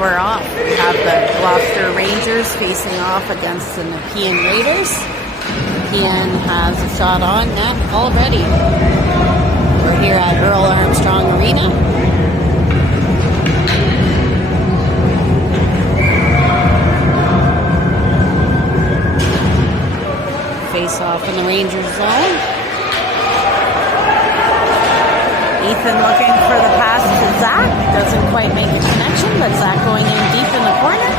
we're off. We have the Gloucester Rangers facing off against the Nepean Raiders. Nepean has a shot on net already. We're here at Earl Armstrong Arena. Face off in the Rangers zone. Ethan looking for the pass to Zach. Doesn't quite make a connection, but Zach going in deep in the corner.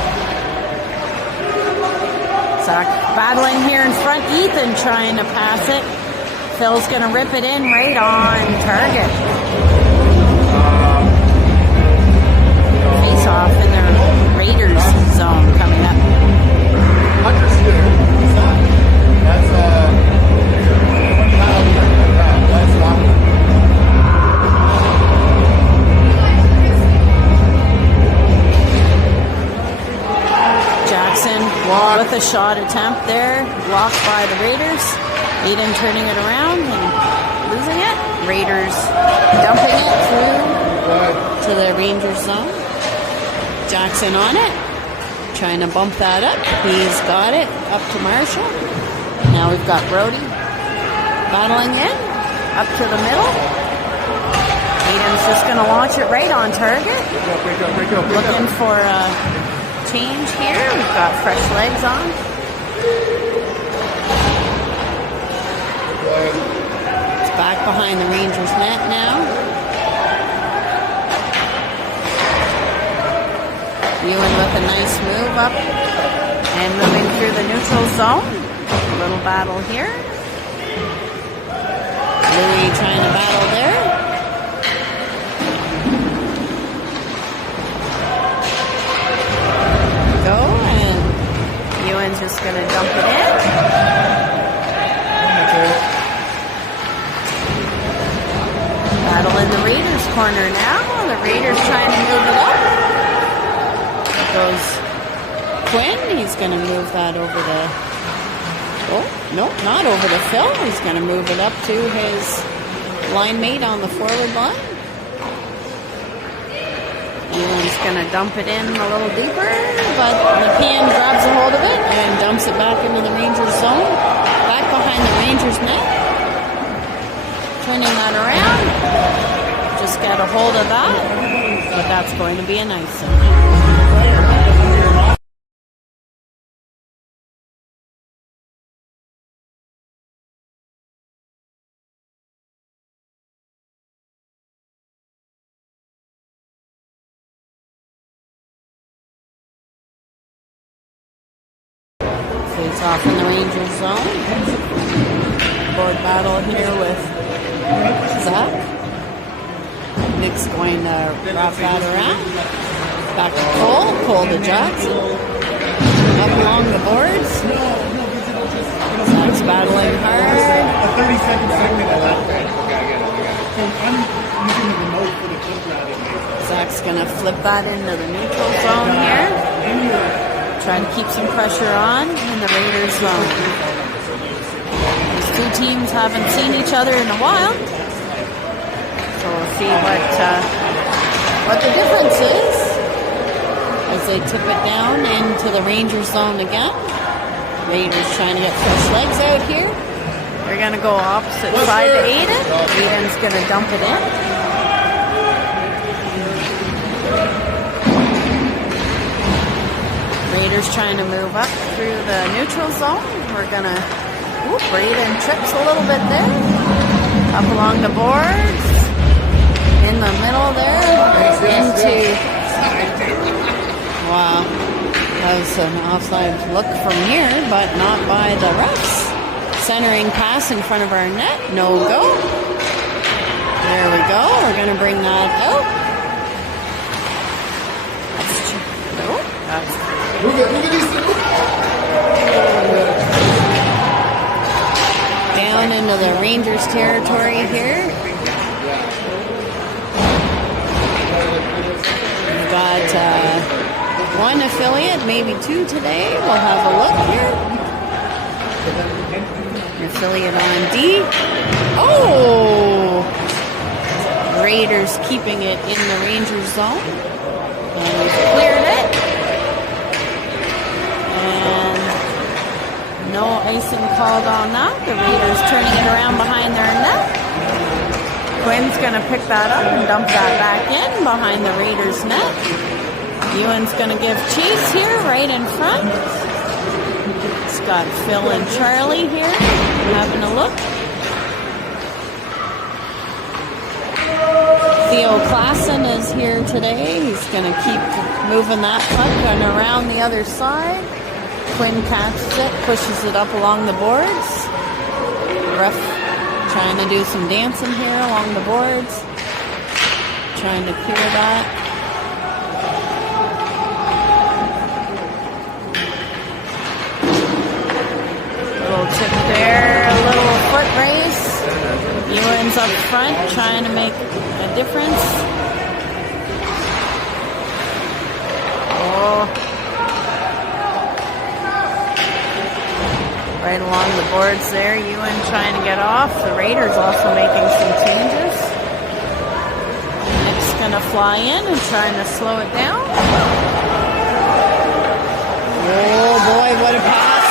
Zach battling here in front. Ethan trying to pass it. Phil's going to rip it in right on target. Face off in the Raiders zone coming up. With a shot attempt there, blocked by the Raiders. Aiden turning it around and losing it. Raiders dumping it through to the Rangers zone. Jackson on it, trying to bump that up. He's got it up to Marshall. Now we've got Brody battling in, up to the middle. Aiden's just going to launch it right on target. Looking for change here. We've got fresh legs on. It's back behind the Rangers net now. Ewan with a nice move up and moving through the neutral zone. A little battle here. Louis trying to battle there. Ewan's just going to dump it in. Battle in the Raiders corner now. The Raiders trying to move it up. There goes Quinn. He's going to move that over the... Oh, no, not over the Phil. He's going to move it up to his line mate on the forward line. Ewan's going to dump it in a little deeper, but Nepean grabs a hold of it and dumps it back into the Rangers zone. Back behind the Rangers net. Turning that around. Just got a hold of that, but that's going to be a nice one. Face off in the Rangers zone. Board battle here with Zach. Nick's going to wrap that around. Back to Cole. Cole to Jackson. Up along the boards. Zach's battling hard. A 30-second segment of that. I'm using the remote for the clip routing. Zach's going to flip that into the neutral zone here. Trying to keep some pressure on in the Raiders zone. These two teams haven't seen each other in a while. So we'll see what the difference is as they tip it down into the Rangers zone again. Raiders trying to get fresh legs out here. They're going to go opposite side to Aiden. Aiden's going to dump it in. Raiders trying to move up through the neutral zone. We're going to, Braden trips a little bit there. Up along the boards. In the middle there. Into, wow. That was an offside look from here, but not by the refs. Centering pass in front of our net. No go. There we go. We're going to bring that out. That's down into the Rangers territory here. We've got one affiliate, maybe two today. We'll have a look here. An affiliate on D. Oh! Raiders keeping it in the Rangers zone. And we've cleared it. No icing called on that. The Raiders turning it around behind their net. Quinn's going to pick that up and dump that back in behind the Raiders' net. Ewan's going to give chase here right in front. It's got Phil and Charlie here having a look. Theo Klassen is here today. He's going to keep moving that puck and around the other side. Quinn catches it, pushes it up along the boards. Ref trying to do some dancing here along the boards. Trying to clear that. Little tip there, a little foot race. Ewan's up front trying to make a difference. Oh. Right along the boards there. Ewan trying to get off. The Raiders also making some changes. Nick's going to fly in and trying to slow it down. Oh boy, what a pass.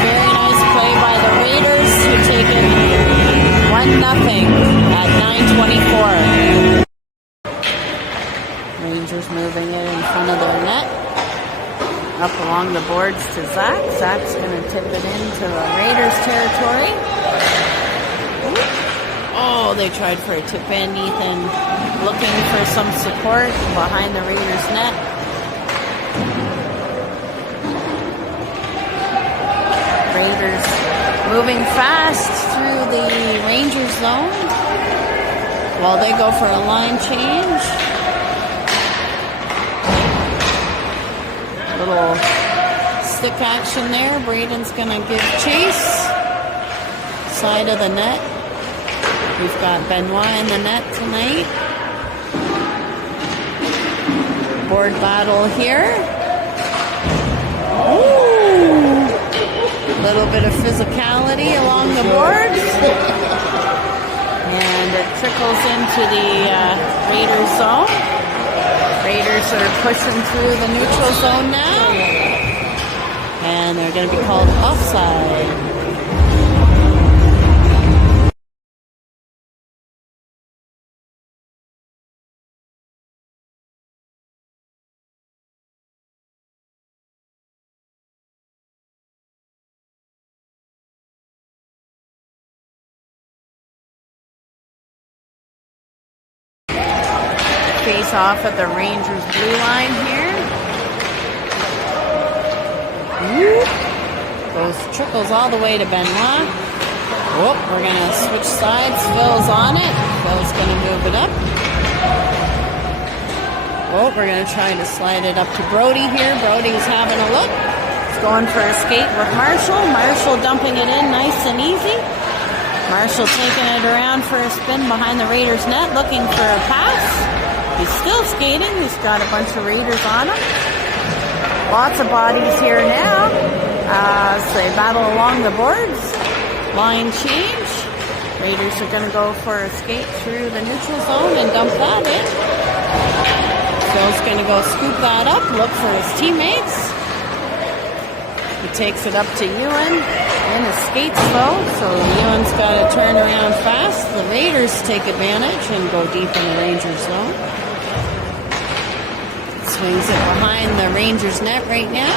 Very nice play by the Raiders who take it 1-0 at 9:24. Rangers moving it in front of their net. Up along the boards to Zach. Zach's going to tip it into the Raiders territory. Oh, they tried for a tip in. Ethan looking for some support behind the Raiders net. Raiders moving fast through the Rangers zone while they go for a line change. Little stick action there. Braden's going to give chase. Side of the net. We've got Benoit in the net tonight. Board battle here. Ooh. Little bit of physicality along the boards. And it trickles into the Raiders zone. Raiders are pushing through the neutral zone now. And they're going to be called offside. Face off at the Rangers blue line here. Goes trickles all the way to Benoit. Oh, we're going to switch sides. Phil's on it. Phil's going to move it up. Oh, we're going to try to slide it up to Brody here. Brody's having a look. He's going for a skate with Marshall. Marshall dumping it in nice and easy. Marshall taking it around for a spin behind the Raiders net, looking for a pass. He's still skating. He's got a bunch of Raiders on him. Lots of bodies here now as they battle along the boards. Line change. Raiders are going to go for a skate through the neutral zone and dump that in. Phil's going to go scoop that up, look for his teammates. He takes it up to Ewan in a skate slow, so Ewan's got to turn around fast. The Raiders take advantage and go deep in the Rangers zone. Swings it behind the Rangers net right now.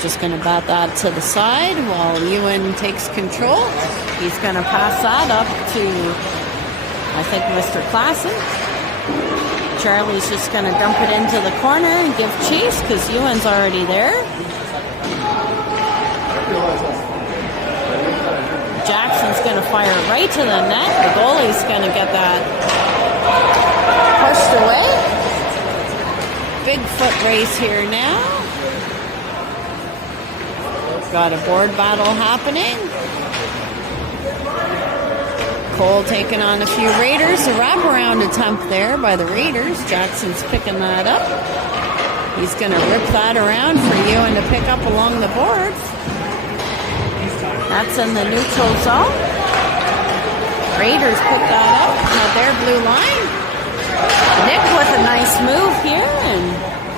Just going to bat that to the side while Ewan takes control. He's going to pass that up to, I think, Mr. Klassen. Charlie's just going to dump it into the corner and give chase because Ewan's already there. Jackson's going to fire right to the net. The goalie's going to get that pushed away. Big foot race here now. Got a board battle happening. Cole taking on a few Raiders. A wraparound attempt there by the Raiders. Jackson's picking that up. He's going to rip that around for Ewan to pick up along the boards. That's in the neutral zone. Raiders pick that up at their blue line. Nick with a nice move here and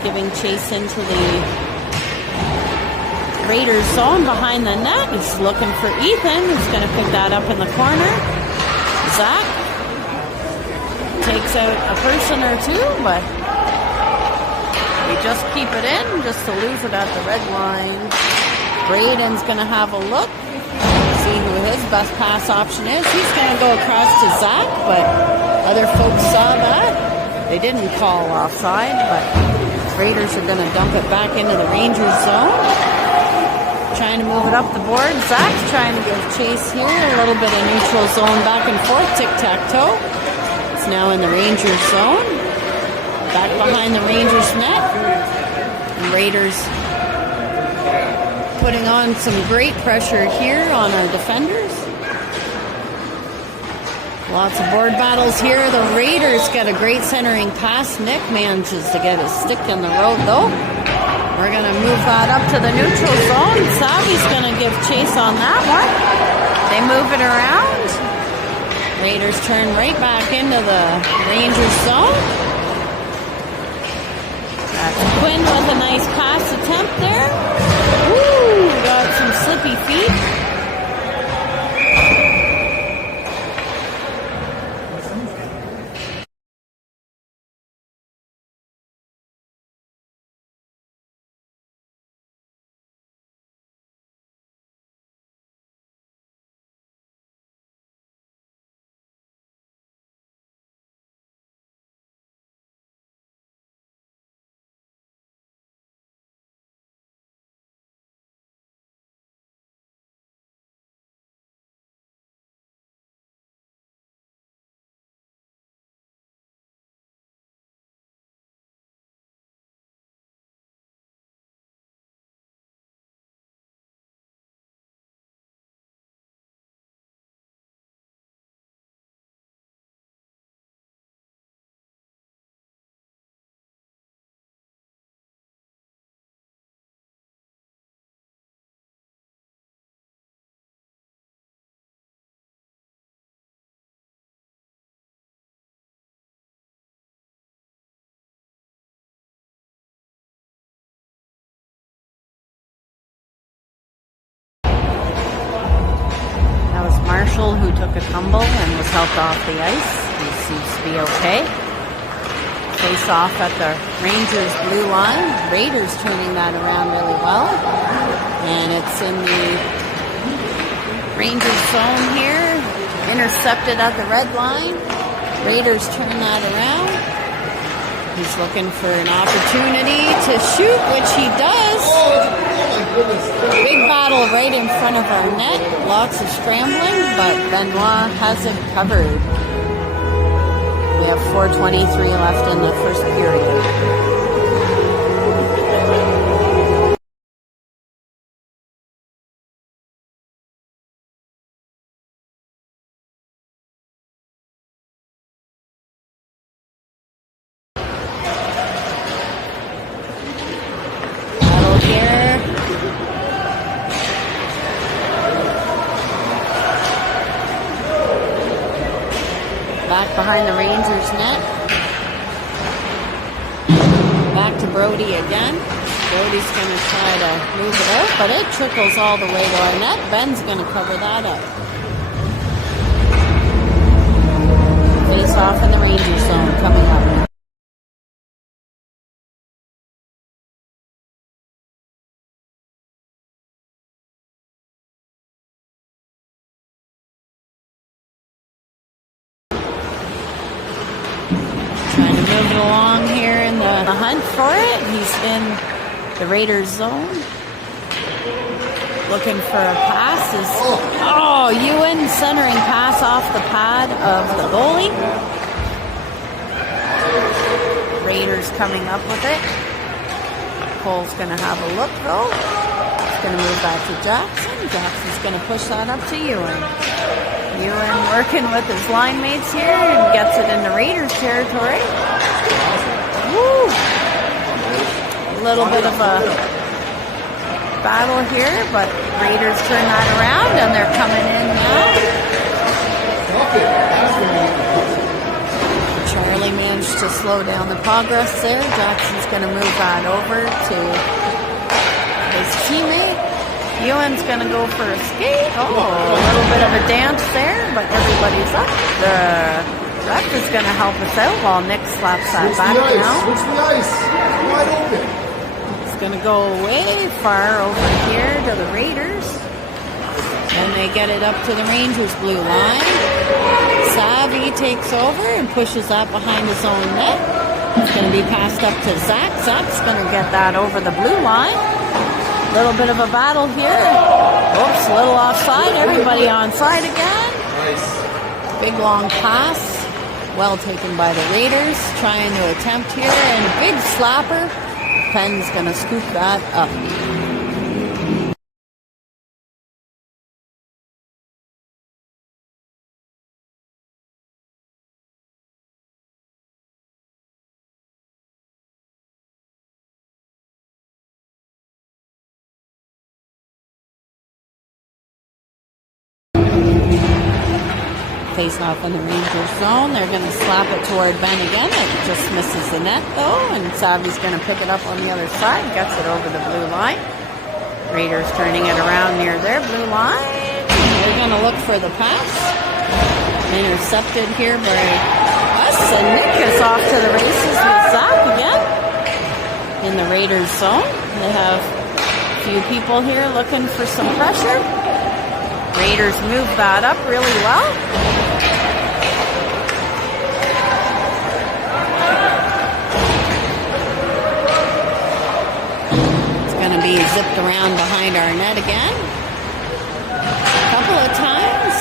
giving chase into the Raiders zone behind the net. He's looking for Ethan. He's going to pick that up in the corner. Zach takes out a person or two, but we just keep it in just to lose it at the red line. Braden's going to have a look, see who his best pass option is. He's going to go across to Zach, but other folks saw that. They didn't call offside, but Raiders are going to dump it back into the Rangers zone. Trying to move it up the board. Zach's trying to give chase here. A little bit of neutral zone back and forth. Tic-tac-toe. It's now in the Rangers zone. Back behind the Rangers net. And Raiders putting on some great pressure here on our defenders. Lots of board battles here. The Raiders get a great centering pass. Nick manages to get his stick in the road though. We're going to move that up to the neutral zone. Savvy's going to give chase on that one. They move it around. Raiders turn right back into the Rangers zone. That's Quinn with a nice pass attempt there. Woo! Got some slippy feet. Marshall, who took a tumble and was helped off the ice. He seems to be okay. Face off at the Rangers blue line. Raiders turning that around really well. And it's in the Rangers zone here. Intercepted at the red line. Raiders turn that around. He's looking for an opportunity to shoot, which he does. Big battle right in front of our net. Lots of scrambling, but Benoit has it covered. We have 4:23 left in the first period. Back behind the Rangers net. Back to Brody again. Brody's going to try to move it out, but it trickles all the way to our net. Ben's going to cover that up. Face off in the Rangers zone coming up. Trying to move it along here in the hunt for it. He's in the Raiders zone. Looking for a pass. Ewan centering pass off the pad of the goalie. Raiders coming up with it. Cole's going to have a look though. He's going to move back to Jackson. Jackson's going to push that up to Ewan. Ewan working with his line mates here and gets it into Raiders territory. Woo! A little bit of a battle here, but Raiders turn that around and they're coming in now. Charlie managed to slow down the progress there. Jackson's going to move that over to his teammate. Ewan's going to go for a skate. Oh, a little bit of a dance there, but everybody's up. The ref is going to help us out while Nick slaps that back now. Switch the ice. Wide open. It's going to go way far over here to the Raiders. And they get it up to the Rangers blue line. Savvy takes over and pushes that behind his own net. It's going to be passed up to Zach. Zach's going to get that over the blue line. Little bit of a battle here. Oops, a little offside. Everybody onside again. Nice. Big long pass. Well taken by the Raiders. Trying to attempt here. And big slapper. Penn's going to scoop that up. Face off in the Rangers zone. They're going to slap it toward Ben again. It just misses the net though, and Savvy's going to pick it up on the other side. Gets it over the blue line. Raiders turning it around near their blue line. They're going to look for the pass. Intercepted here by us, and Nick is off to the races with Zach again in the Raiders zone. They have a few people here looking for some pressure. Raiders move that up really well. Be zipped around behind our net again. A couple of times.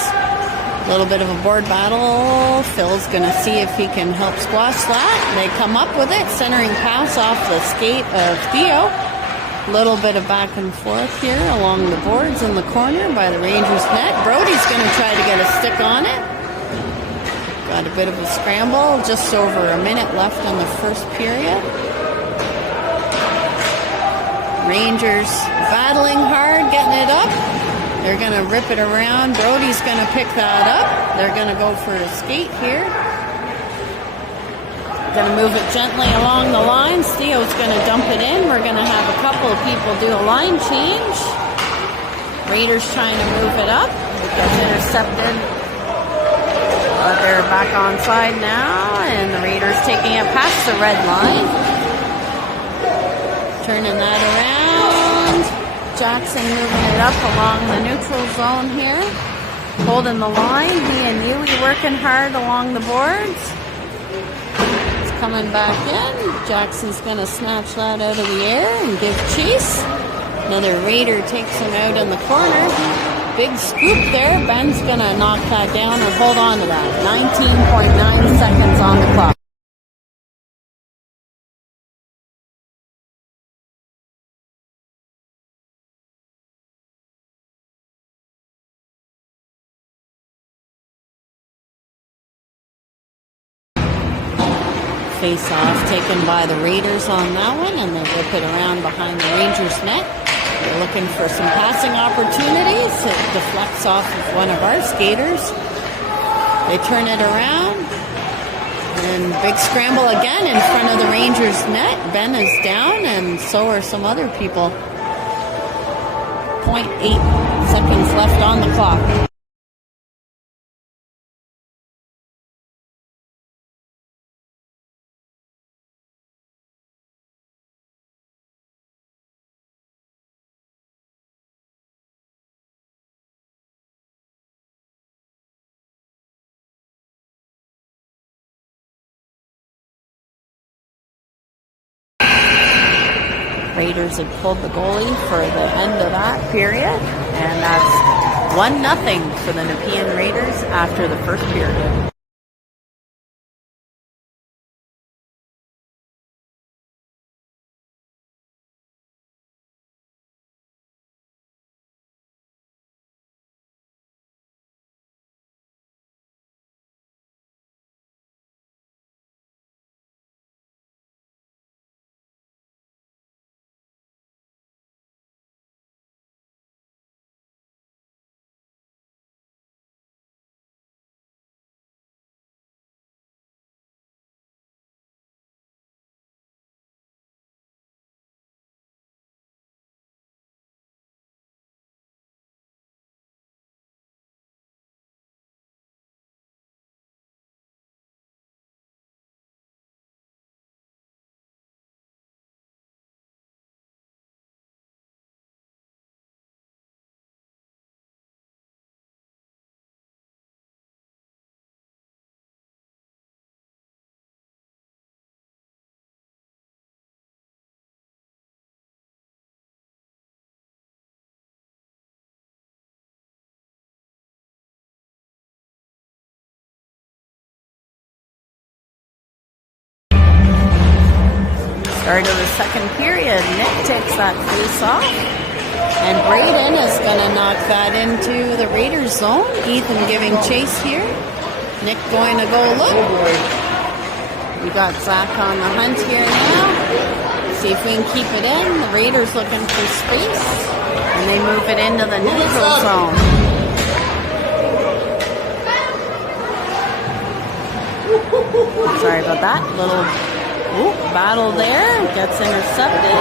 A little bit of a board battle. Phil's going to see if he can help squash that. They come up with it. Centering pass off the skate of Theo. A little bit of back and forth here along the boards in the corner by the Rangers net. Brody's going to try to get a stick on it. Got a bit of a scramble. Just over a minute left in the first period. Rangers battling hard, getting it up. They're going to rip it around. Brody's going to pick that up. They're going to go for a skate here. Going to move it gently along the line. Theo's going to dump it in. We're going to have a couple of people do a line change. Raiders trying to move it up. It gets intercepted. But they're back onside now. And the Raiders taking it past the red line. Turning that around. Jackson moving it up along the neutral zone here. Holding the line. He and Yui working hard along the boards. It's coming back in. Jackson's going to snatch that out of the air and give chase. Another Raider takes him out in the corner. Big scoop there. Ben's going to knock that down and hold on to that. 19.9 seconds on the clock. Face-off taken by the Raiders on that one, and they whip it around behind the Rangers net. They're looking for some passing opportunities. It deflects off of one of our skaters. They turn it around, and big scramble again in front of the Rangers net. Ben is down, and so are some other people. 0.8 seconds left on the clock. Raiders had pulled the goalie for the end of that period, and that's 1-0 for the Nepean Raiders after the first period. Start of the second period. Nick takes that face off. And Braden is going to knock that into the Raiders zone. Ethan giving chase here. Nick going to go look. We got Zach on the hunt here now. See if we can keep it in. The Raiders looking for space. And they move it into the neutral zone. Sorry about that. Little battle there. Gets intercepted.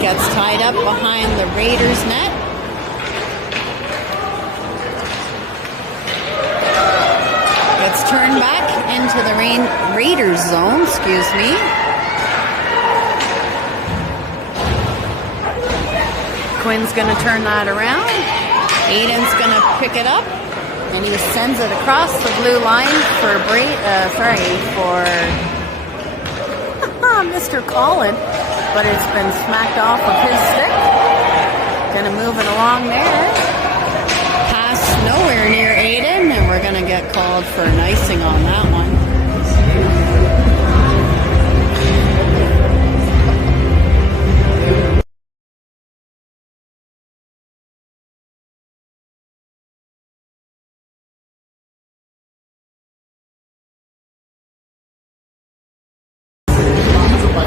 Gets tied up behind the Raiders net. Gets turned back into the Raiders zone, excuse me. Quinn's going to turn that around. Aiden's going to pick it up. And he sends it across the blue line for Mr. Collin. But it's been smacked off of his stick. Gonna move it along there. Pass nowhere near Aiden, and we're gonna get called for an icing on that one.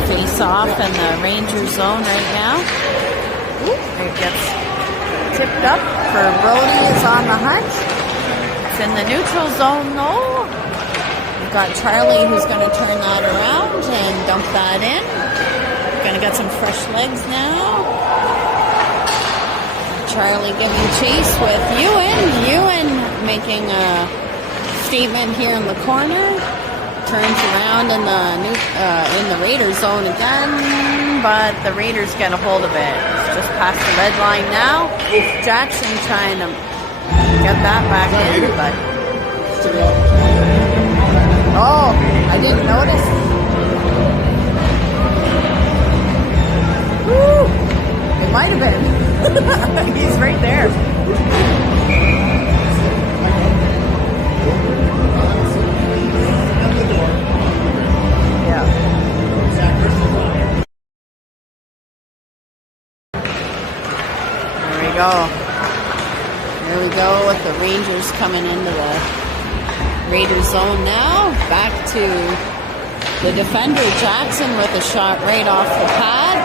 Face off in the Ranger zone right now. It gets tipped up for Brody is on the hunt. It's in the neutral zone though. We've got Charlie who's going to turn that around and dump that in. Going to get some fresh legs now. Charlie giving chase with Ewan. Ewan making a statement here in the corner. Turns around in the Raiders zone again, but the Raiders get a hold of it. It's just past the red line now. Jackson trying to get that back in, but I didn't notice. Woo! It might have been. He's right there. There we go with the Rangers coming into the Raiders zone now. Back to the defender, Jackson, with a shot right off the pad.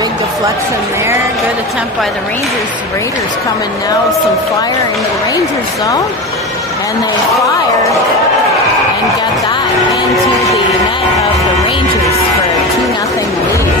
Big deflection there. Good attempt by the Rangers. The Raiders coming now with some fire into the Rangers zone. And they fire and get that into the net of the Rangers for a 2-0 lead.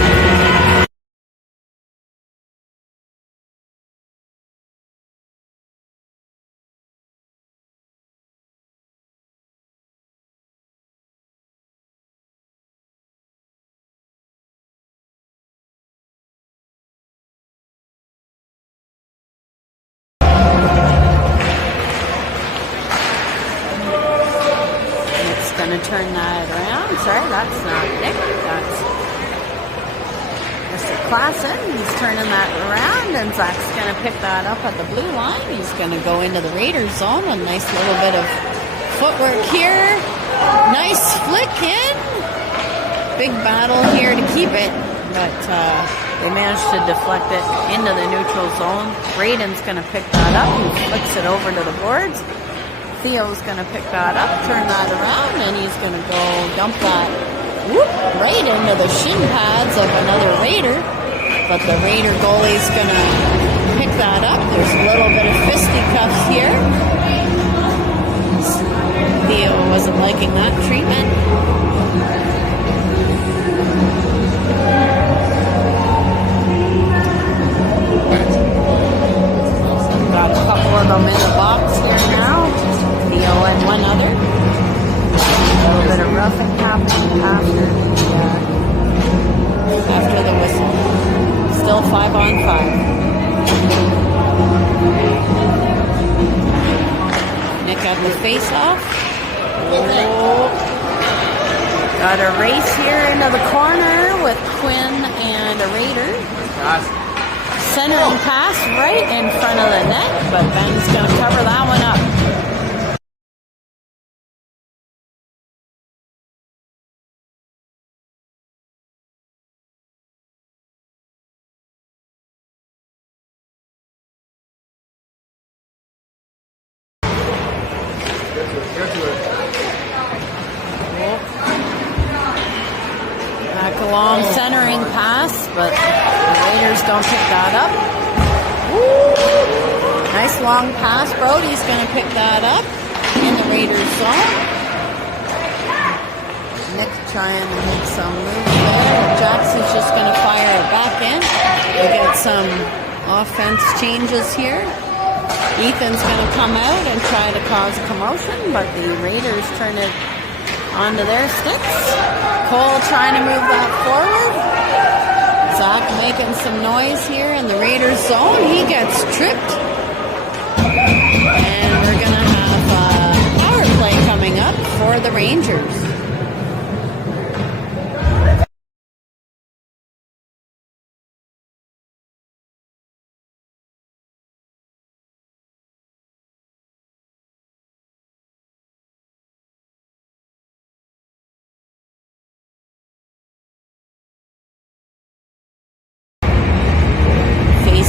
Going to turn that around. Sorry, that's not Nick. That's Mr. Klassen. He's turning that around, and Zach's going to pick that up at the blue line. He's going to go into the Raiders zone. A nice little bit of footwork here. Nice flick in. Big battle here to keep it, but they managed to deflect it into the neutral zone. Braden's going to pick that up. He flicks it over to the boards. Theo's going to pick that up, turn that around, and he's going to go dump that right into the shin pads of another Raider. But the Raider goalie's going to pick that up. There's a little bit of fisticuffs here. Theo wasn't liking that treatment. Got a couple of them in the box here now. Theo and one other. A little bit of roughing happening after the whistle. Still 5-on-5. Nick got the face off. Got a race here into the corner with Quinn and a Raider. centering pass right in front of the net, but Ben's going to cover that one up. Back along, centering pass, but the Raiders don't pick that up. Nice long pass. Brody's going to pick that up in the Raiders zone. Nick trying to make some moves there. Jackson's just going to fire it back in. We get some offense changes here. Ethan's going to come out and try to cause commotion, but the Raiders turn it onto their sticks. Cole trying to move that forward. Zach making some noise here in the Raiders zone. He gets tripped. And we're going to have a power play coming up for the Rangers.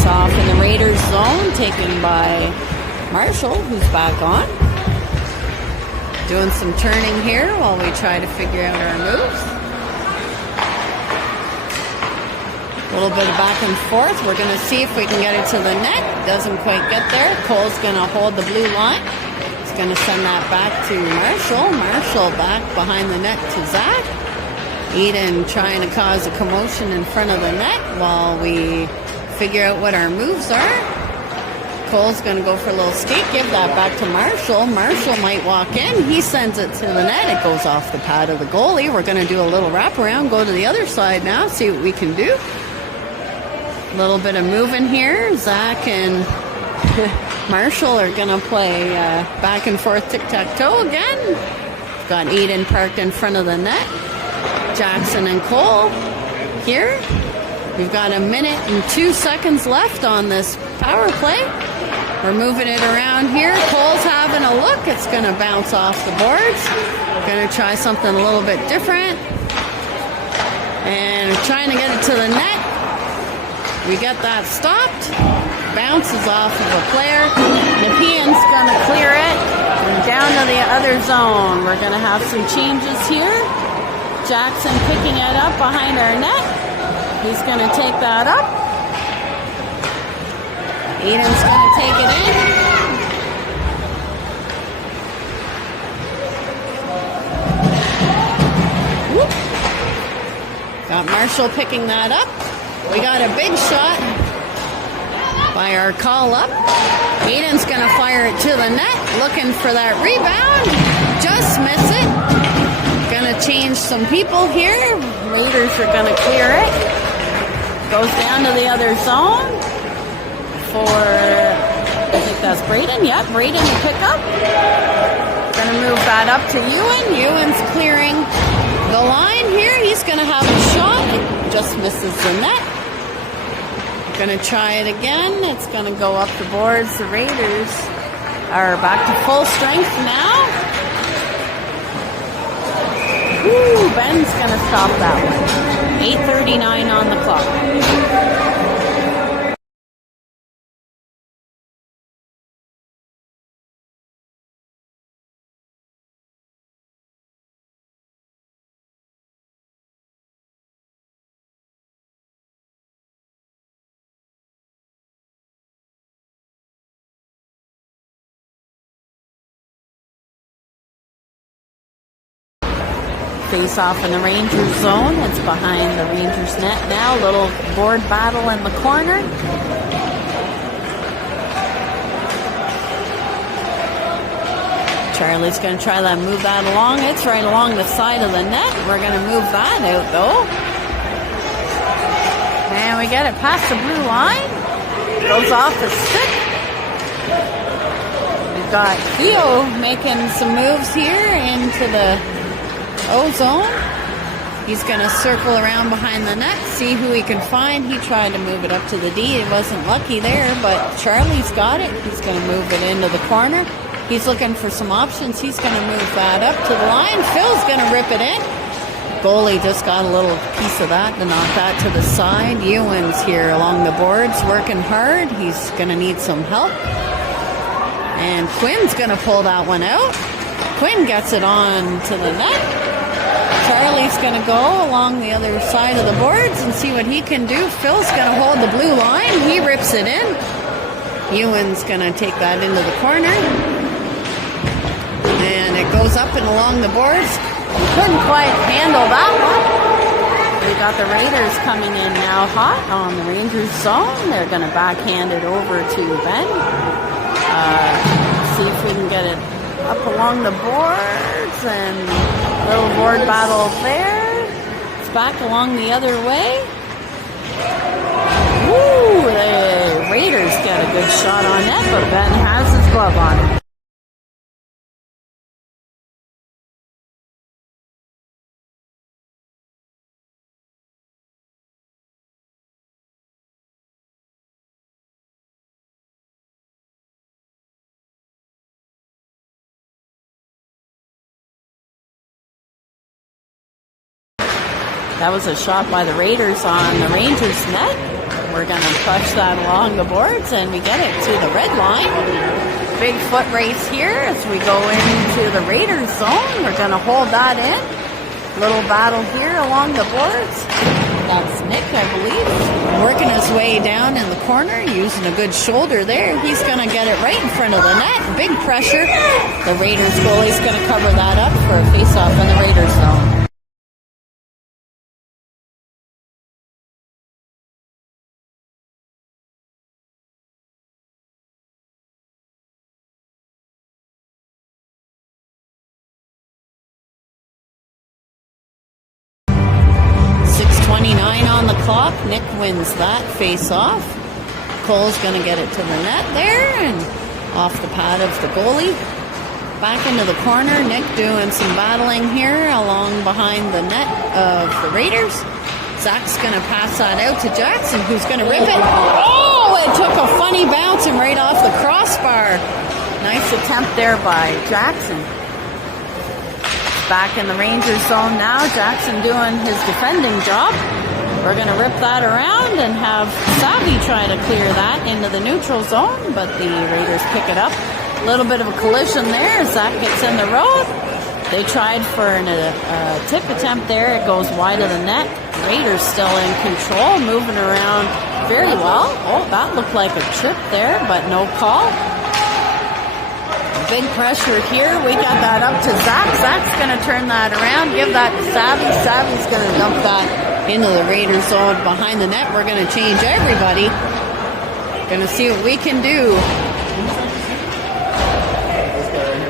Off in the Raiders zone, taken by Marshall, who's back on. Doing some turning here while we try to figure out our moves. A little bit of back and forth. We're going to see if we can get it to the net. Doesn't quite get there. Cole's going to hold the blue line. He's going to send that back to Marshall. Marshall back behind the net to Zach. Eden trying to cause a commotion in front of the net while we figure out what our moves are. Cole's going to go for a little skate, give that back to Marshall. Marshall might walk in. He sends it to the net. It goes off the pad of the goalie. We're going to do a little wraparound, go to the other side now, see what we can do. A little bit of moving here. Zach and Marshall are going to play back and forth tic-tac-toe again. Got Eden parked in front of the net. Jackson and Cole here. We've got 1 minute and 2 seconds left on this power play. We're moving it around here. Cole's having a look. It's going to bounce off the boards. Going to try something a little bit different. And trying to get it to the net. We get that stopped. Bounces off of a player. Nepean's going to clear it. And down to the other zone. We're going to have some changes here. Jackson picking it up behind our net. He's going to take that up. Eden's going to take it in. Whoop. Got Marshall picking that up. We got a big shot by our call up. Eden's going to fire it to the net, looking for that rebound. Just miss it. Going to change some people here. Raiders are going to clear it. Goes down to the other zone for, I think that's Braden. Yep, Braden to pick up. Going to move that up to Ewan. Ewan's clearing the line here. He's going to have a shot. It just misses the net. Going to try it again. It's going to go up the boards. The Raiders are back to full strength now. Woo, Ben's going to stop that one. 8:39 on the clock. Face off in the Rangers zone. It's behind the Rangers net now. Little board battle in the corner. Charlie's going to try that, move that along. It's right along the side of the net. We're going to move that out though. And we get it past the blue line. Goes off the stick. We've got Theo making some moves here into the O-zone. He's going to circle around behind the net, see who he can find. He tried to move it up to the D. It wasn't lucky there, but Charlie's got it. He's going to move it into the corner. He's looking for some options. He's going to move that up to the line. Phil's going to rip it in. Goalie just got a little piece of that to knock that to the side. Ewan's here along the boards working hard. He's going to need some help. And Quinn's going to pull that one out. Quinn gets it on to the net. Charlie's going to go along the other side of the boards and see what he can do. Phil's going to hold the blue line. He rips it in. Ewan's going to take that into the corner. And it goes up and along the boards. Couldn't quite handle that one. We got the Raiders coming in now hot on the Rangers zone. They're going to backhand it over to Ben. See if we can get it up along the boards, and little board battle there. It's back along the other way. Woo! The Raiders get a good shot on net, but Ben has his glove on it. That was a shot by the Raiders on the Rangers net. We're going to push that along the boards, and we get it to the red line. Big foot race here as we go into the Raiders zone. We're going to hold that in. Little battle here along the boards. That's Nick, I believe, working his way down in the corner, using a good shoulder there. He's going to get it right in front of the net. Big pressure. The Raiders goalie's going to cover that up for a face-off in the Raiders zone. On the clock. Nick wins that face-off. Cole's going to get it to the net there, and off the pad of the goalie. Back into the corner. Nick doing some battling here along behind the net of the Raiders. Zach's going to pass that out to Jackson, who's going to rip it. Oh, it took a funny bounce and right off the crossbar. Nice attempt there by Jackson. Back in the Rangers zone now. Jackson doing his defending job. We're going to rip that around and have Savvy try to clear that into the neutral zone, but the Raiders pick it up. A little bit of a collision there. Zach gets in the road. They tried for a tip attempt there. It goes wide of the net. Raiders still in control, moving around very well. Oh, that looked like a trip there, but no call. Big pressure here. We got that up to Zach. Zach's going to turn that around, give that to Savvy. Savvy's going to dump that into the Raiders zone behind the net. We're going to change everybody. Going to see what we can do.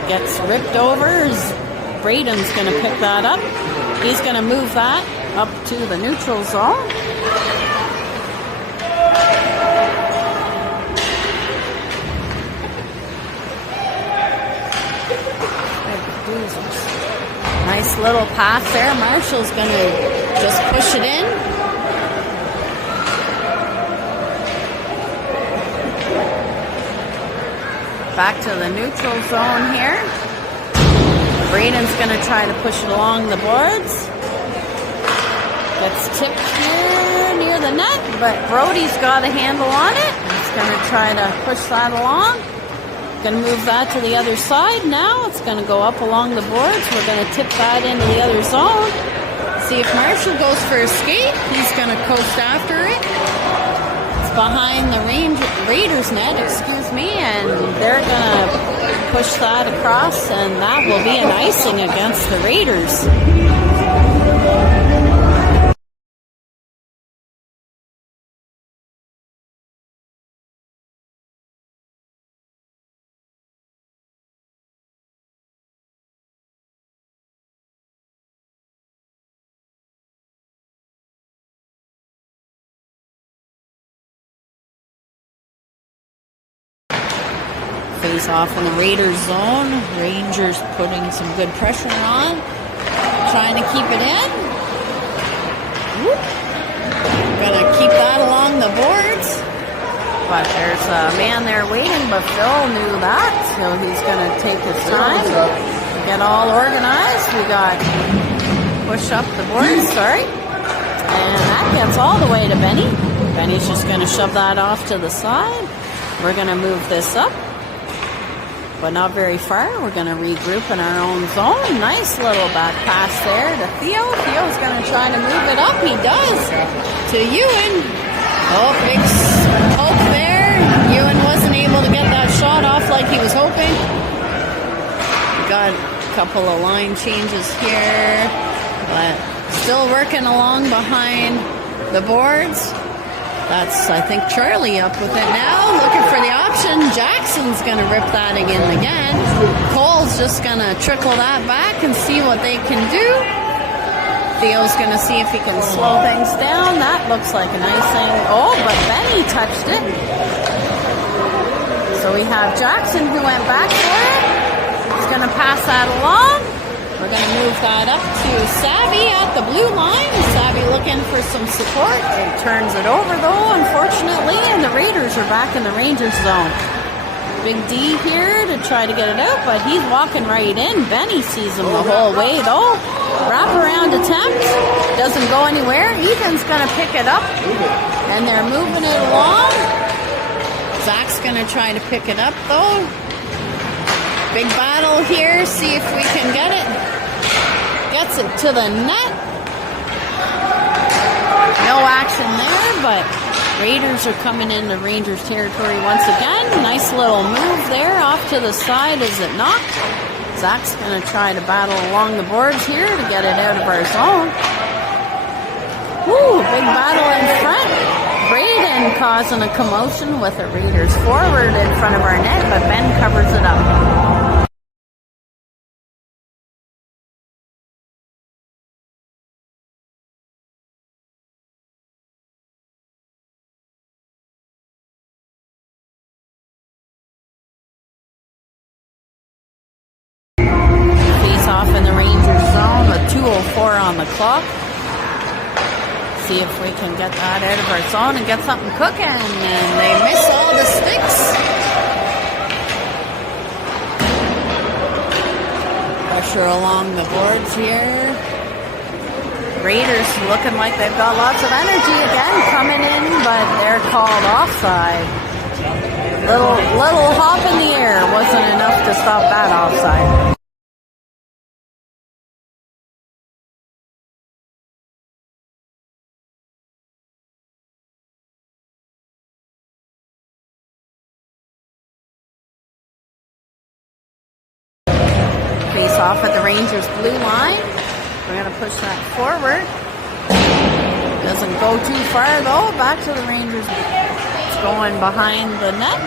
Gets ripped over. Braden's going to pick that up. He's going to move that up to the neutral zone. Nice little pass there. Marshall's going to just push it in. Back to the neutral zone here. Braden's going to try to push it along the boards. Gets tipped here near the net, but Brody's got a handle on it. He's going to try to push that along. Going to move that to the other side now. It's going to go up along the boards. We're going to tip that into the other zone. See if Marshall goes for a skate. He's going to coast after it. It's behind the Raiders net, and they're going to push that across, and that will be an icing against the Raiders. Face off in the Raiders zone. Rangers putting some good pressure on, trying to keep it in. but there's a man there waiting, but Phil knew that, so he's going to take his time, get all organized. We got push up the board, sorry, and that gets all the way to Benny. Benny's just going to shove that off to the side. We're going to move this up, but not very far. We're going to regroup in our own zone. Nice little back pass there to Theo. Theo's going to try to move it up. He does. To Ewan. Oh, big poke there. Ewan wasn't able to get that shot off like he was hoping. We got a couple of line changes here, but still working along behind the boards. That's, I think, Charlie up with it now, looking for the option. Jackson's going to rip that again. Cole's just going to trickle that back and see what they can do. Theo's going to see if he can slow things down. That looks like a nice thing. Oh, but Benny touched it. So we have Jackson who went back for it. He's going to pass that along. We're going to move that up to Savvy at the blue line. Savvy looking for some support. It turns it over though, unfortunately, and the Raiders are back in the Rangers zone. Big D here to try to get it out, but he's walking right in. Benny sees him the whole way though. Wraparound attempt. Doesn't go anywhere. Ethan's going to pick it up, and they're moving it along. Zach's going to try to pick it up though. Big battle here, see if we can get it. Gets it to the net. No action there, but Raiders are coming into Rangers territory once again. Nice little move there off to the side. Is it not? Zach's going to try to battle along the boards here to get it out of our zone. Woo, big battle in front. Braden causing a commotion with a Raiders forward in front of our net, but Ben covers it up. Off in the Rangers zone with 2:04 on the clock. See if we can get that out of our zone and get something cooking. And they miss all the sticks. Pressure along the boards here. Raiders looking like they've got lots of energy again coming in, but they're called offside. Little hop in the air wasn't enough to stop that offside. Face off at the Rangers blue line. We're going to push that forward. Doesn't go too far though. Back to the Rangers. It's going behind the net.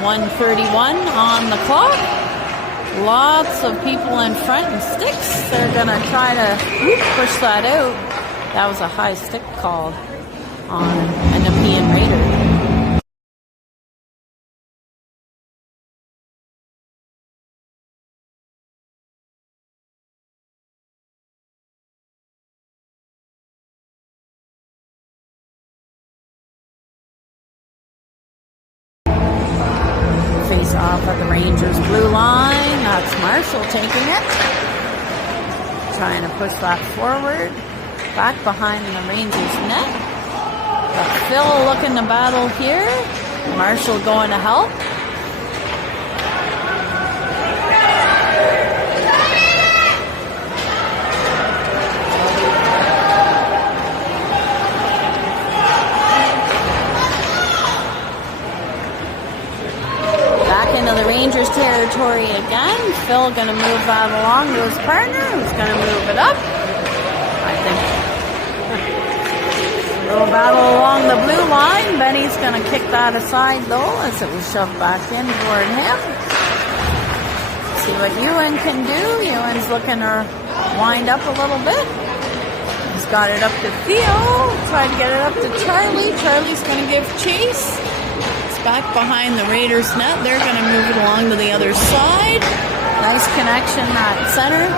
1:31 on the clock. Lots of people in front and sticks. They're going to try to push that out. That was a high stick call on a Nepean Raider. Face off at the Rangers blue line. That's Marshall taking it. Trying to push that forward. Back behind the Rangers net. Got Phil looking to battle here. Marshall going to help. Into the Rangers territory again. Phil going to move that along to his partner, who's going to move it up. I think little battle along the blue line. Benny's going to kick that aside though, as it was shoved back in toward him. See what Ewan can do. Ewan's looking to wind up a little bit. He's got it up to Theo. Tried to get it up to Charlie. Charlie's going to give chase. Back behind the Raiders net. They're going to move it along to the other side. Nice connection at center.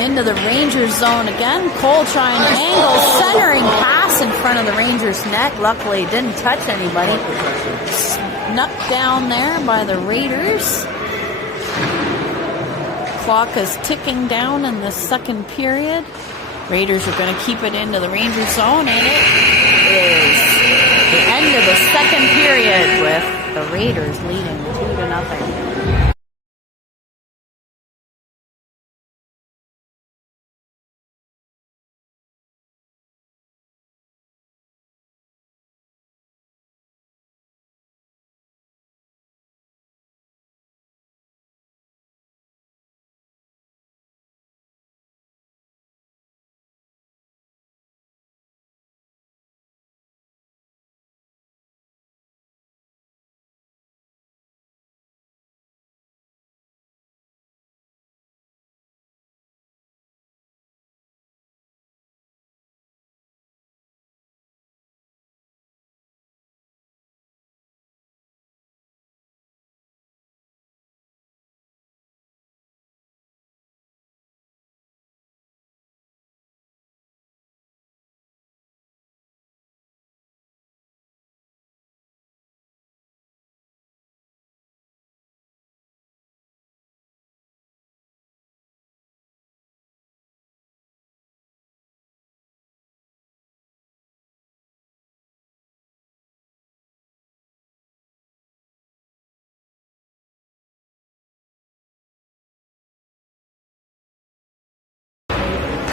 Into the Rangers zone again. Cole trying to angle. Centering pass pass in front of the Rangers' net. Luckily, it didn't touch anybody. Snuck down there by the Raiders. Clock is ticking down in the second period. Raiders are going to keep it into the Rangers zone, and it is the end of the second period with the Raiders leading 2-0.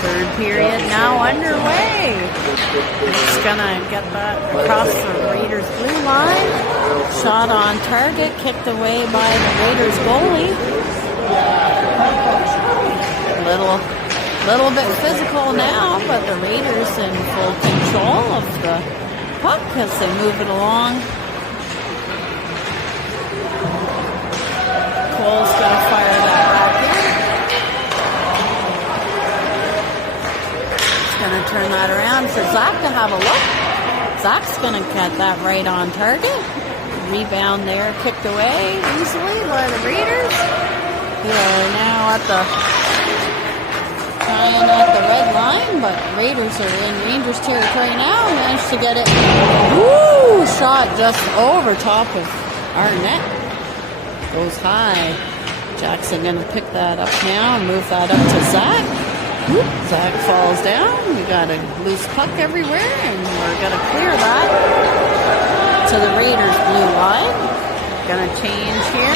Third period now underway. He's gonna get that across the Raiders blue line. Shot on target, kicked away by the Raiders goalie. Little bit physical now, but the Raiders in full control of the puck as they move it along. Cole's gonna fire that back in. Going to turn that around for Zach to have a look. Zach's going to get that right on target. Rebound there, kicked away easily by the Raiders. We are now at the red line, but Raiders are in Rangers territory now. Managed to get it. Woo! Shot just over top of our net. Goes high. Jackson going to pick that up now and move that up to Zach. Zach falls down. We got a loose puck everywhere, and we're going to clear that to the Raiders blue line. Going to change here.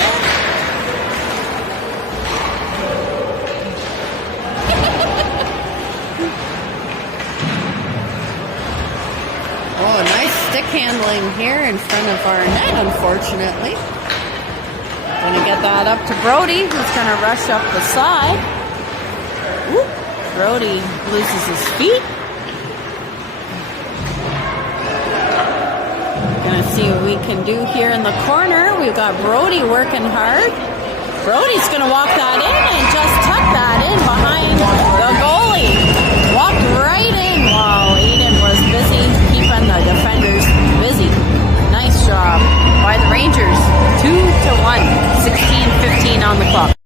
Oh, nice stick handling here in front of our net, unfortunately. Going to get that up to Brody, who's going to rush up the side. Whoop. Brody loses his feet. Gonna see what we can do here in the corner. We've got Brody working hard. Brody's gonna walk that in and just tuck that in behind the goalie. Walked right in while Aiden was busy keeping the defenders busy. Nice job by the Rangers. 2-1, 16:15 on the clock.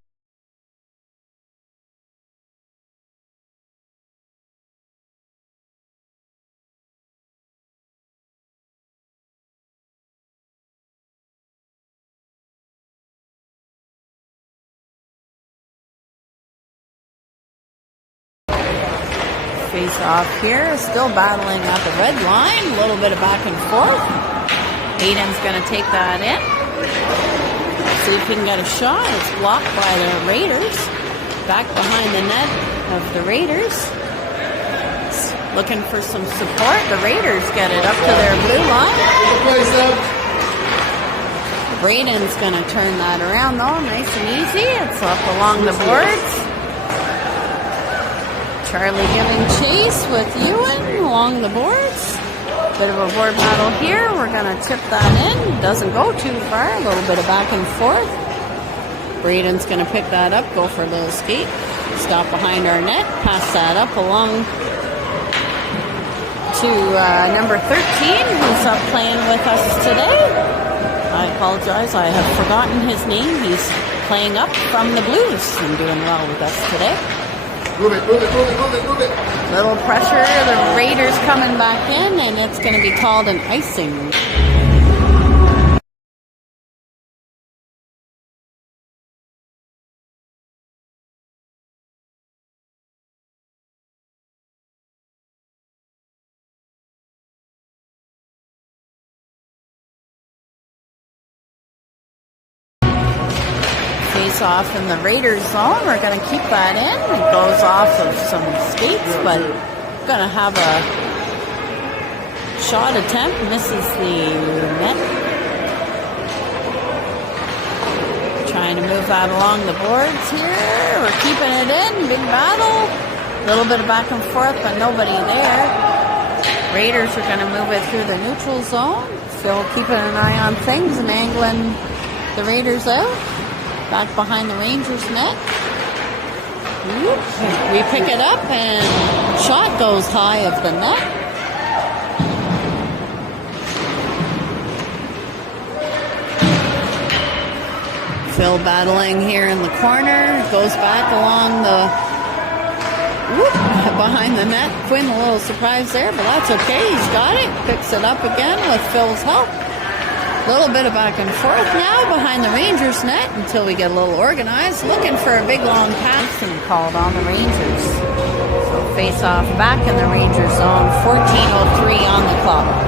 Face off here, still battling at the red line, a little bit of back and forth. Aiden's going to take that in. See if he can get a shot. It's blocked by the Raiders. Back behind the net of the Raiders. Looking for some support. The Raiders get it up to their blue line. Braden's going to turn that around though, nice and easy. It's up along the boards. Charlie giving chase with Ewan along the boards. Bit of a board battle here. We're going to tip that in. Doesn't go too far. A little bit of back and forth. Braden's going to pick that up, go for a little skate. Stop behind our net. Pass that up along to number 13, who's up playing with us today. I apologize. I have forgotten his name. He's playing up from the Blues and doing well with us today. Move it, move it, move it, move it, move it. Little pressure. The Raiders coming back in, and it's going to be called an icing. Face off in the Raiders zone. We're going to keep that in. It goes off of some skates, but going to have a shot attempt. Misses the net. Trying to move that along the boards here. We're keeping it in. Big battle. A little bit of back and forth, but nobody there. Raiders are going to move it through the neutral zone. Still keeping an eye on things and angling the Raiders out. Back behind the Rangers net. We pick it up and shot goes high of the net. Phil battling here in the corner. Goes back along behind the net. Quinn a little surprised there, but that's okay. He's got it. Picks it up again with Phil's help. A little bit of back and forth now behind the Rangers net until we get a little organized. Looking for a big long pass and called on the Rangers. So face off back in the Rangers zone. 14:03 on the clock.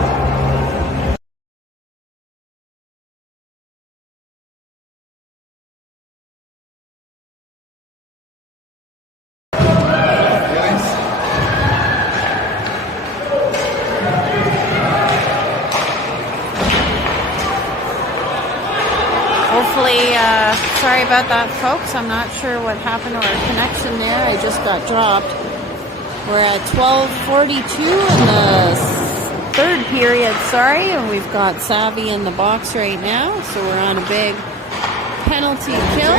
Hopefully, sorry about that, folks. I'm not sure what happened to our connection there. I just got dropped. We're at 12:42 in the third period, sorry, and we've got Savvy in the box right now, so we're on a big penalty kill.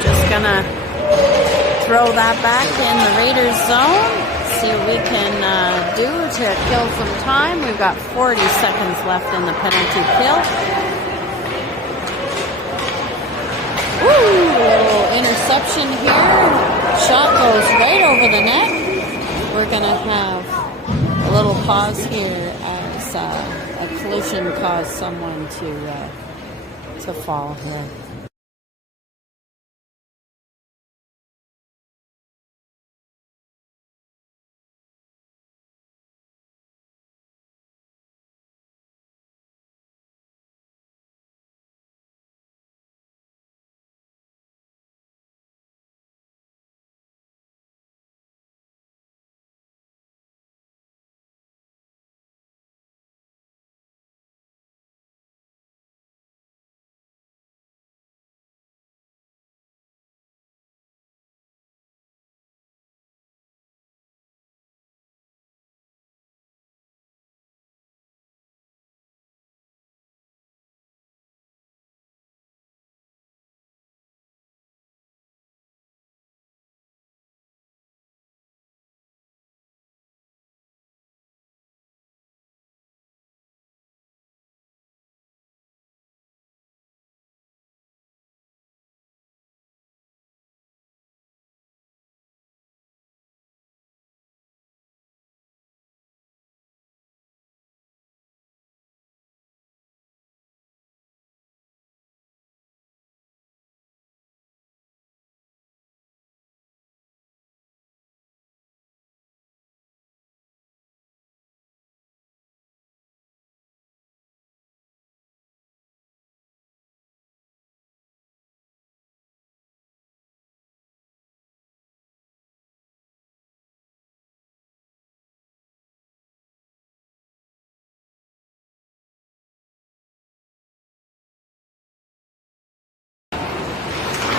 Just gonna throw that back in the Raiders zone. See what we can do to kill some time. We've got 40 seconds left in the penalty kill. Woo! A little interception here. Shot goes right over the net. We're gonna have a little pause here as a collision caused someone to fall here.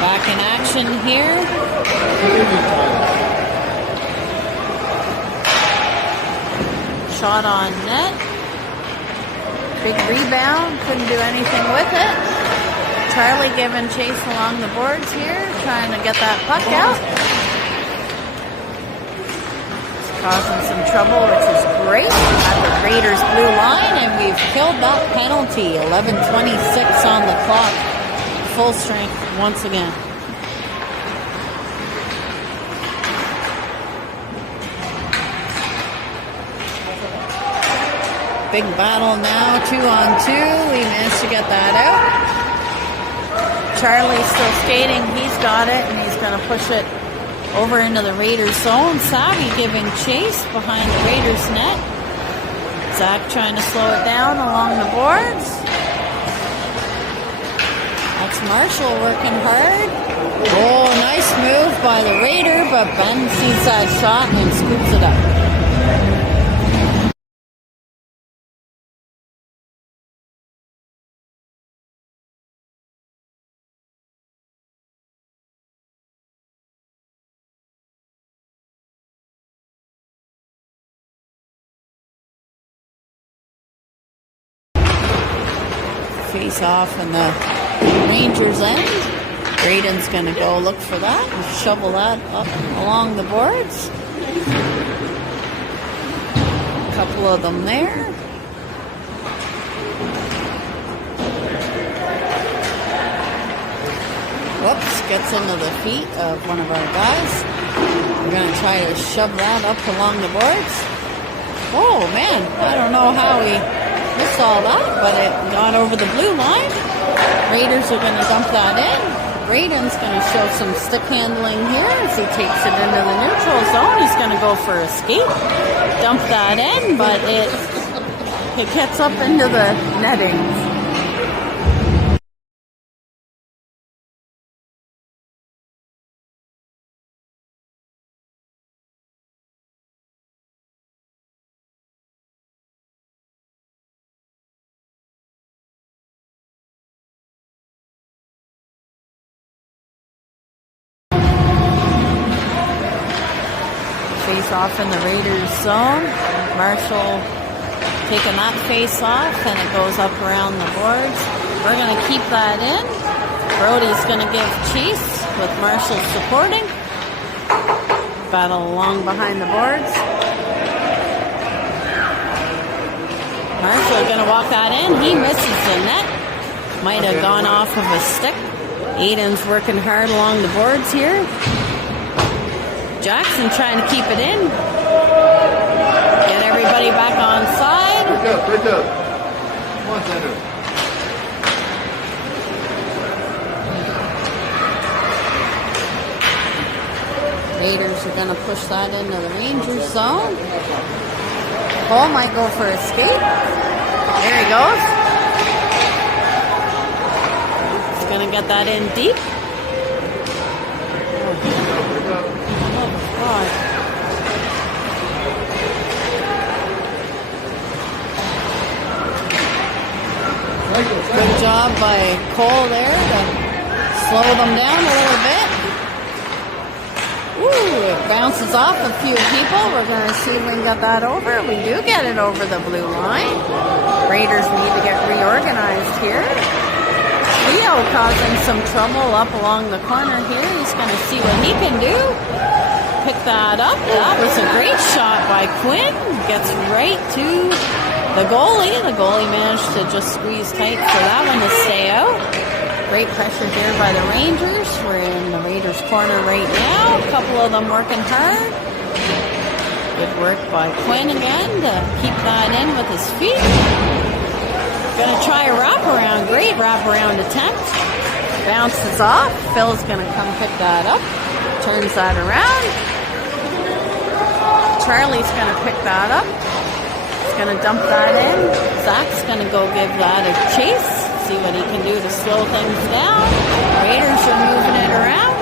Back in action here. Shot on net. Big rebound. Couldn't do anything with it. Charlie giving chase along the boards here. Trying to get that puck out. causing some trouble, which is great at the Raiders' blue line, and we've killed that penalty. 11:26 on the clock. Full strength once again. Big battle now, 2-on-2. We managed to get that out. Charlie's still skating. He's got it, and he's going to push it over into the Raiders zone. Savvy giving chase behind the Raiders net. Zach trying to slow it down along the boards. That's Marshall working hard. Oh, nice move by the Raider, but Ben sees that shot and scoops it up. Face off in the Rangers end. Braden's going to go look for that and shovel that up along the boards. A couple of them there. Whoops, gets into the feet of one of our guys. We're going to try to shove that up along the boards. Oh man, I don't know how he missed all that, but it got over the blue line. Raiders are going to dump that in. Braden's going to show some stick handling here as he takes it into the neutral zone. He's going to go for a skate, dump that in, but it gets up into the netting. Face off in the Raiders zone. Marshall taking that face off, and it goes up around the boards. We're going to keep that in. Brody's going to give chase with Marshall supporting. Battle along behind the boards. Marshall going to walk that in. He misses the net. Might have gone off of a stick. Aiden's working hard along the boards here. Jackson trying to keep it in. Get everybody back on side. Break up. Come on, Xander. Raiders are going to push that into the Rangers zone. Cole might go for a skate. There he goes. He's going to get that in deep. Good job by Cole there to slow them down a little bit. Ooh, it bounces off a few people. We're going to see if we can get that over. We do get it over the blue line. Raiders need to get reorganized here. Leo causing some trouble up along the corner here. He's going to see what he can do. Pick that up. That was a great shot by Quinn. Gets right to the goalie. The goalie managed to just squeeze tight for that one to stay out. Great pressure here by the Rangers. We're in the Raiders' corner right now. A couple of them working hard. Good work by Quinn again to keep that in with his feet. Gonna try a wraparound. Great wraparound attempt. Bounces off. Phil's gonna come pick that up. Turns that around. Charlie's gonna pick that up. He's gonna dump that in. Zach's gonna go give that a chase. See what he can do to slow things down. Raiders are moving it around.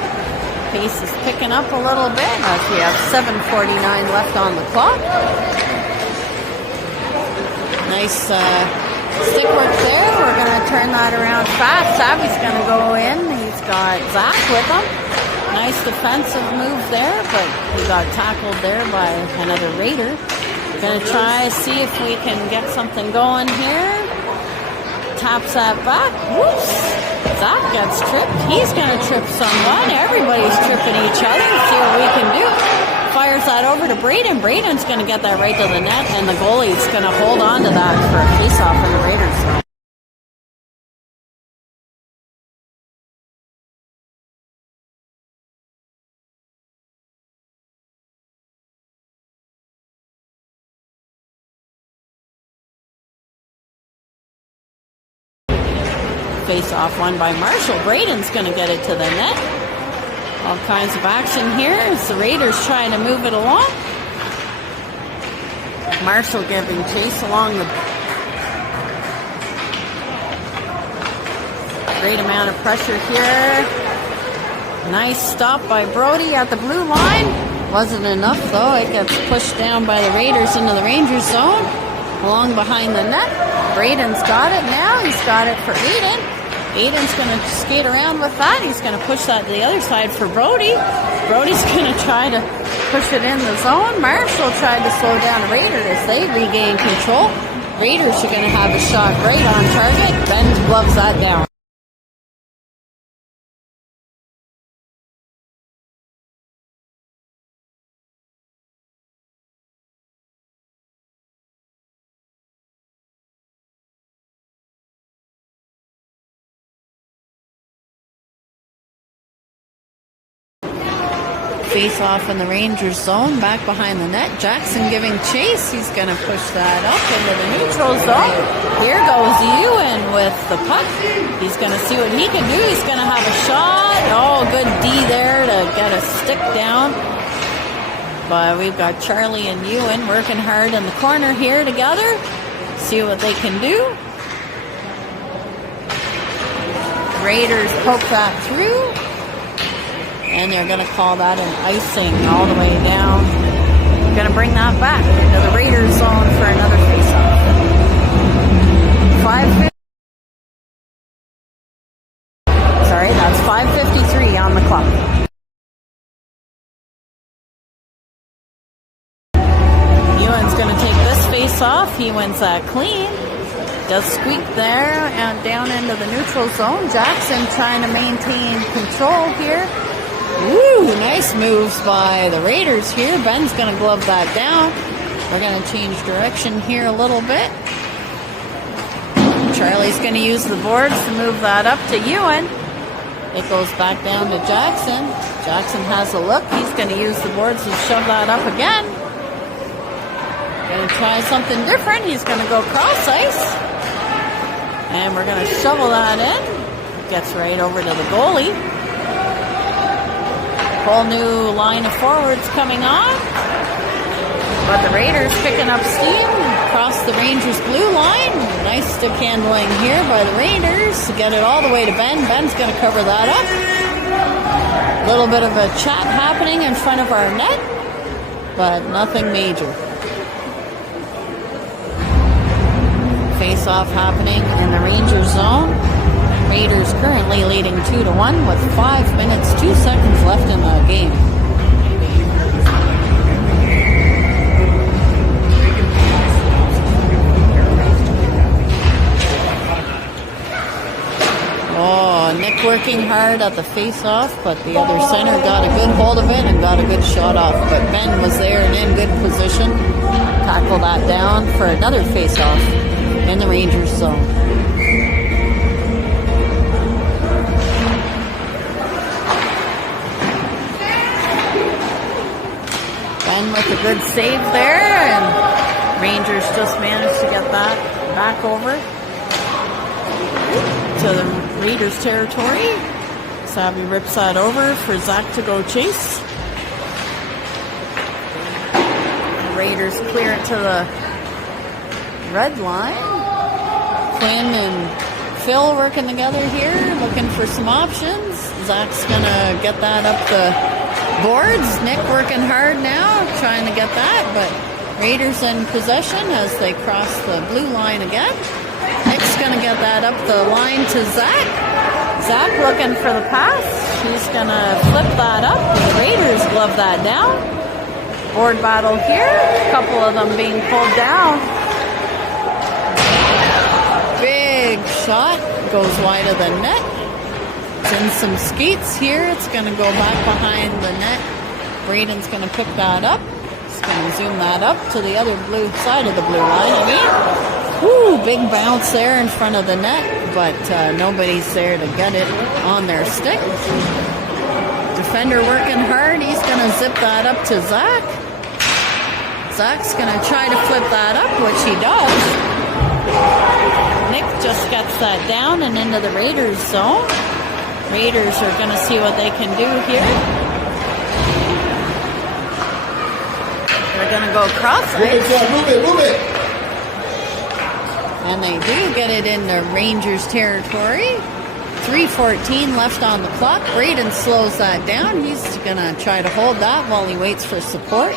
Pace is picking up a little bit as we have 7:49 left on the clock. Nice stick work there. We're gonna turn that around fast. Savvy's gonna go in. He's got Zach with him. Nice defensive move there, but he got tackled there by another Raider. Gonna try see if we can get something going here. Taps that back. Whoops. Zach gets tripped. He's gonna trip someone. Everybody's tripping each other. See what we can do. Fires that over to Braden. Braden's going to get that right to the net, and the goalie's going to hold on to that for a face-off in the Raiders zone. Face-off won by Marshall. Braden's going to get it to the net. All kinds of action here as the Raiders trying to move it along. Marshall giving chase along the great amount of pressure here. Nice stop by Brody at the blue line. Wasn't enough though. It gets pushed down by the Raiders into the Rangers zone. Along behind the net. Braden's got it now. He's got it for Aiden. Aiden's going to skate around with that. He's going to push that to the other side for Brody. Brody's going to try to push it in the zone. Marshall tried to slow down the Raiders as they regain control. Raiders are going to have a shot right on target. Ben gloves that down. Face off in the Rangers zone, back behind the net. Jackson giving chase. He's going to push that up into the neutral zone. Here goes Ewan with the puck. He's going to see what he can do. He's going to have a shot. Oh, good D there to get a stick down. But we've got Charlie and Ewan working hard in the corner here together. See what they can do. Raiders poke that through. And they're going to call that an icing all the way down. Going to bring that back into the Raiders zone for another face-off. 5:53 on the clock. Ewan's going to take this face-off. He wins that clean. Does squeak there and down into the neutral zone. Jackson trying to maintain control here. Ooh, nice moves by the Raiders here. Ben's going to glove that down. We're going to change direction here a little bit. Charlie's going to use the boards to move that up to Ewan. It goes back down to Jackson. Jackson has a look. He's going to use the boards to shove that up again. Going to try something different. He's going to go cross ice. And we're going to shovel that in. Gets right over to the goalie. Whole new line of forwards coming on. But the Raiders picking up steam across the Rangers blue line. Nice stick handling here by the Raiders to get it all the way to Ben. Ben's going to cover that up. A little bit of a chat happening in front of our net, but nothing major. Face-off happening in the Rangers zone. Raiders currently leading 2-1 with 5 minutes, 2 seconds left in the game. Oh, Nick working hard at the face-off, but the other center got a good hold of it and got a good shot off. But Ben was there and in good position. Tackle that down for another face-off in the Rangers zone. With a good save there, and Rangers just managed to get that back over to the Raiders territory. Savvy rips that over for Zach to go chase. The Raiders clear it to the red line. Quinn and Phil working together here, looking for some options. Zach's gonna get that up the boards. Nick working hard now, trying to get that, but Raiders in possession as they cross the blue line again. Nick's going to get that up the line to Zach. Zach looking for the pass. He's going to flip that up. The Raiders glove that down. Board battle here. A couple of them being pulled down. Big shot. Goes wide of the net. It's in some skates here. It's going to go back behind the net Braden's going to pick that up. He's going to zoom that up to the other blue side of the blue line. I mean, whoo, big bounce there in front of the net, but nobody's there to get it on their stick. Defender working hard. He's going to zip that up to Zach. Zach's going to try to flip that up, which he does. Nick just gets that down and into the Raiders zone. Raiders are going to see what they can do here. They're going to go cross ice. Move it. And they do get it into Rangers territory. 3:14 left on the clock. Braden slows that down. He's going to try to hold that while he waits for support.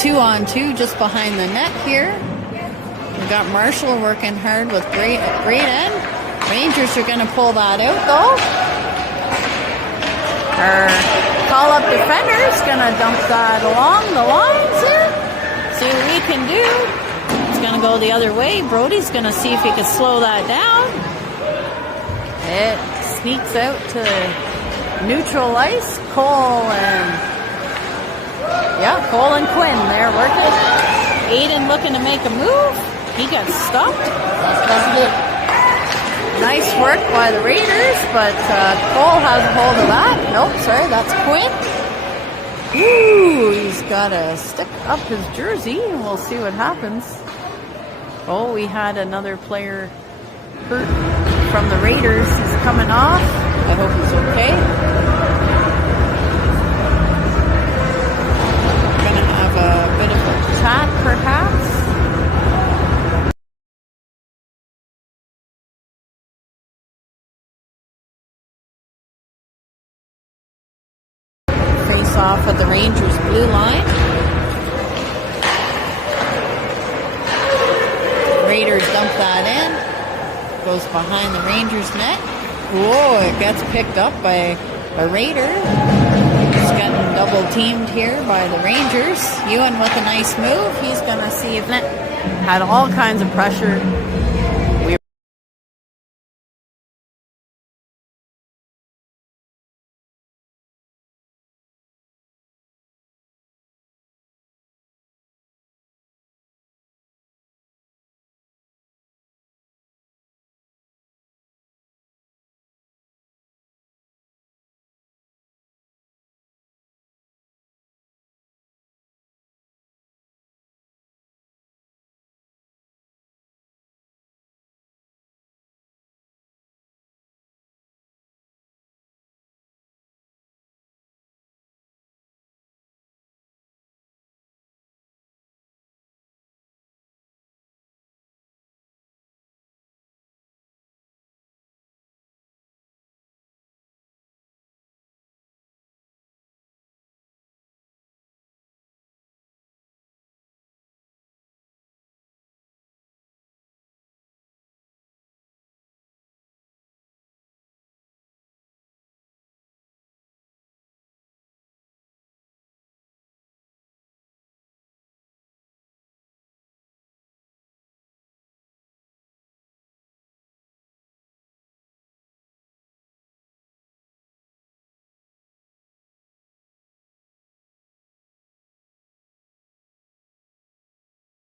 2-on-2 just behind the net here. We got Marshall working hard with Braden. Rangers are going to pull that out though. Our call-up defender's going to dump that along the lines here. See what we can do. It's going to go the other way. Brody's going to see if he can slow that down. It sneaks out to neutral ice. Cole and Quinn there working. Aiden looking to make a move. He got stopped. Nice work by the Raiders, but Cole has a hold of that. Nope, sorry, that's Quinn. Ooh, he's got to stick up his jersey, and we'll see what happens. Oh, we had another player hurt from the Raiders. He's coming off. I hope he's okay. We're going to have a bit of a chat, perhaps. Face off at the Rangers blue line. Raiders dump that in. Goes behind the Rangers net. Whoa, it gets picked up by a Raider. He's getting double teamed here by the Rangers. Ewan with a nice move. He's going to see if net had all kinds of pressure